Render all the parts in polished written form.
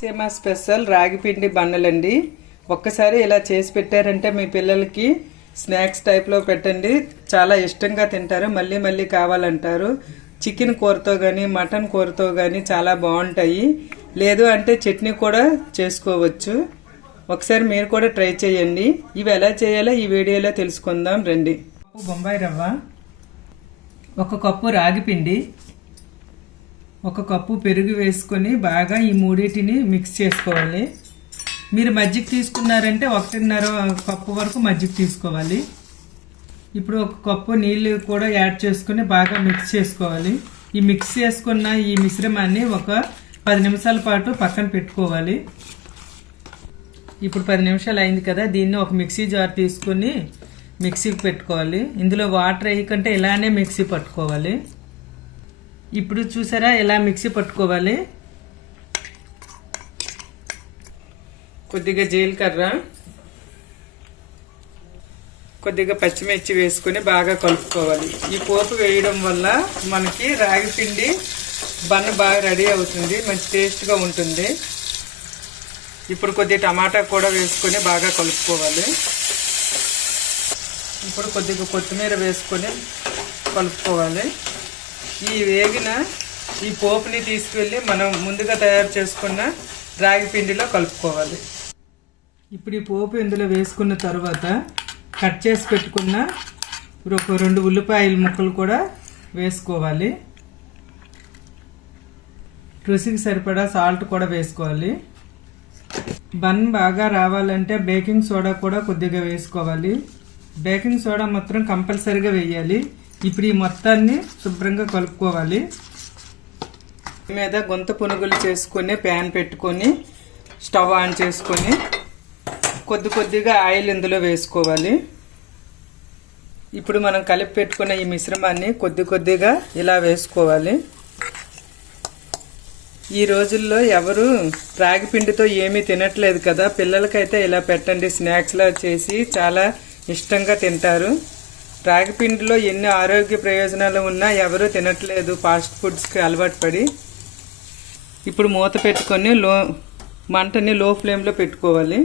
Rayalaseema special రాగి పిండి బన్నలండి. ఒక్కసారి ఇలా చేసి పెట్టారంటే మీ పిల్లలకి స్నాక్స్ టైప్లో పెట్టండి, చాలా ఇష్టంగా తింటారు, మళ్ళీ మళ్ళీ కావాలంటారు. చికెన్ కూరతో కానీ మటన్ కూరతో కానీ చాలా బాగుంటాయి. లేదు అంటే చట్నీ కూడా చేసుకోవచ్చు. ఒకసారి మీరు కూడా ట్రై చేయండి. ఇవి ఎలా చేయాలో ఈ వీడియోలో తెలుసుకుందాం రండి. బొంబాయి రవ్వ, 1 కప్పు రాగి పిండి, 1 కప్పు పెరుగు వేసుకొని బాగా ఈ మూడింటిని మిక్స్ చేసుకోవాలి. మీరు మజ్జిగ తీసుకున్నారంటే 1.5 కప్పు వరకు మజ్జిగ తీసుకోవాలి. ఇప్పుడు 1 కప్పు నీళ్ళు కూడా యాడ్ చేసుకుని బాగా మిక్స్ చేసుకోవాలి. ఈ మిక్స్ చేసుకున్న ఈ మిశ్రమాన్ని ఒక 10 నిమిషాల పాటు పక్కన పెట్టుకోవాలి. ఇప్పుడు 10 నిమిషాలు అయింది కదా, దీన్ని ఒక మిక్సీ జార్ తీసుకుని మిక్సీకి పెట్టుకోవాలి. ఇందులో వాటర్ వేయకంటే ఇలానే మిక్సీ పట్టుకోవాలి. ఇప్పుడు చూసారా ఇలా మిక్సీ పట్టుకోవాలి. కొద్దిగా జీలకర్ర, కొద్దిగా పచ్చిమిర్చి వేసుకొని బాగా కలుపుకోవాలి. ఈ పోపు వేయడం వల్ల మనకి రాగి పిండి బన్ బాగా రెడీ అవుతుంది, మంచి టేస్ట్గా ఉంటుంది. ఇప్పుడు కొద్దిగా టమాటా కూడా వేసుకొని బాగా కలుపుకోవాలి. ఇప్పుడు కొద్దిగా కొత్తిమీర వేసుకొని కలుపుకోవాలి. ఈ వేగిన ఈ పోపుని తీసుకువెళ్ళి మనం ముందుగా తయారు చేసుకున్న రాగి పిండిలో కలుపుకోవాలి. ఇప్పుడు ఈ పోపు ఇందులో వేసుకున్న తర్వాత కట్ చేసి పెట్టుకున్న ఒక 2 ఉల్లిపాయల ముక్కలు కూడా వేసుకోవాలి. రుచికి సరిపడా సాల్ట్ కూడా వేసుకోవాలి. బన్ బాగా రావాలంటే బేకింగ్ సోడా కూడా కొద్దిగా వేసుకోవాలి. బేకింగ్ సోడా మాత్రం కంపల్సరీగా వేయాలి. ఇప్పుడు ఈ మొత్తాన్ని శుభ్రంగా కలుపుకోవాలి. మీద గొంత పునుగులు చేసుకొని ప్యాన్ పెట్టుకొని స్టవ్ ఆన్ చేసుకొని కొద్దిగా ఆయిల్ ఇందులో వేసుకోవాలి. ఇప్పుడు మనం కలిపి పెట్టుకున్న ఈ మిశ్రమాన్ని కొద్దిగా ఇలా వేసుకోవాలి. ఈ రోజుల్లో ఎవరు రాగి పిండితో ఏమీ తినట్లేదు కదా, పిల్లలకైతే ఇలా పెట్టండి, స్నాక్స్లా చేసి చాలా ఇష్టంగా తింటారు. రాగి పిండిలో ఎన్ని ఆరోగ్య ప్రయోజనాలు ఉన్నా ఎవరూ తినట్లేదు, ఫాస్ట్ ఫుడ్స్కి అలవాటు పడి. ఇప్పుడు మూత పెట్టుకొని మంటని లో ఫ్లేమ్లో పెట్టుకోవాలి.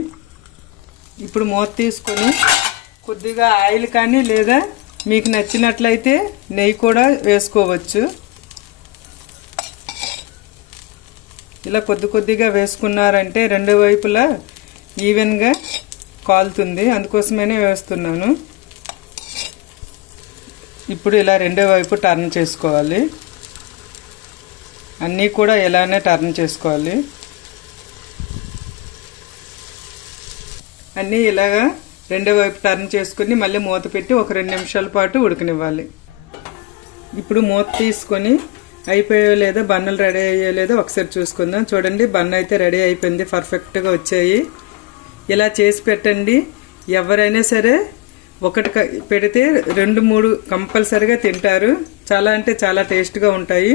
ఇప్పుడు మూత తీసుకొని కొద్దిగా ఆయిల్ కానీ లేదా మీకు నచ్చినట్లయితే నెయ్యి కూడా వేసుకోవచ్చు. ఇలా కొద్దిగా వేసుకున్నారంటే 2 వైపులా ఈవెన్గా కాలుతుంది, అందుకోసమనే వేస్తున్నాను. ఇప్పుడు ఇలా 2వ వైపు టర్న్ చేసుకోవాలి. అన్నీ కూడా ఇలానే టర్న్ చేసుకోవాలి. అన్నీ ఇలాగా 2వ వైపు టర్న్ చేసుకుని మళ్ళీ మూత పెట్టి ఒక 2 నిమిషాల పాటు ఉడకనివ్వాలి. ఇప్పుడు మూత తీసుకొని అయిపోయో లేదో బన్నలు రెడీ అయ్యో లేదో ఒకసారి చూసుకుందాం. చూడండి, బన్న అయితే రెడీ అయిపోయింది, పర్ఫెక్ట్గా వచ్చాయి. ఇలా చేసి పెట్టండి. ఎవరైనా సరే ఒకటి పెడితే 2-3 కంపల్సరీగా తింటారు. చాలా అంటే చాలా టేస్ట్గా ఉంటాయి.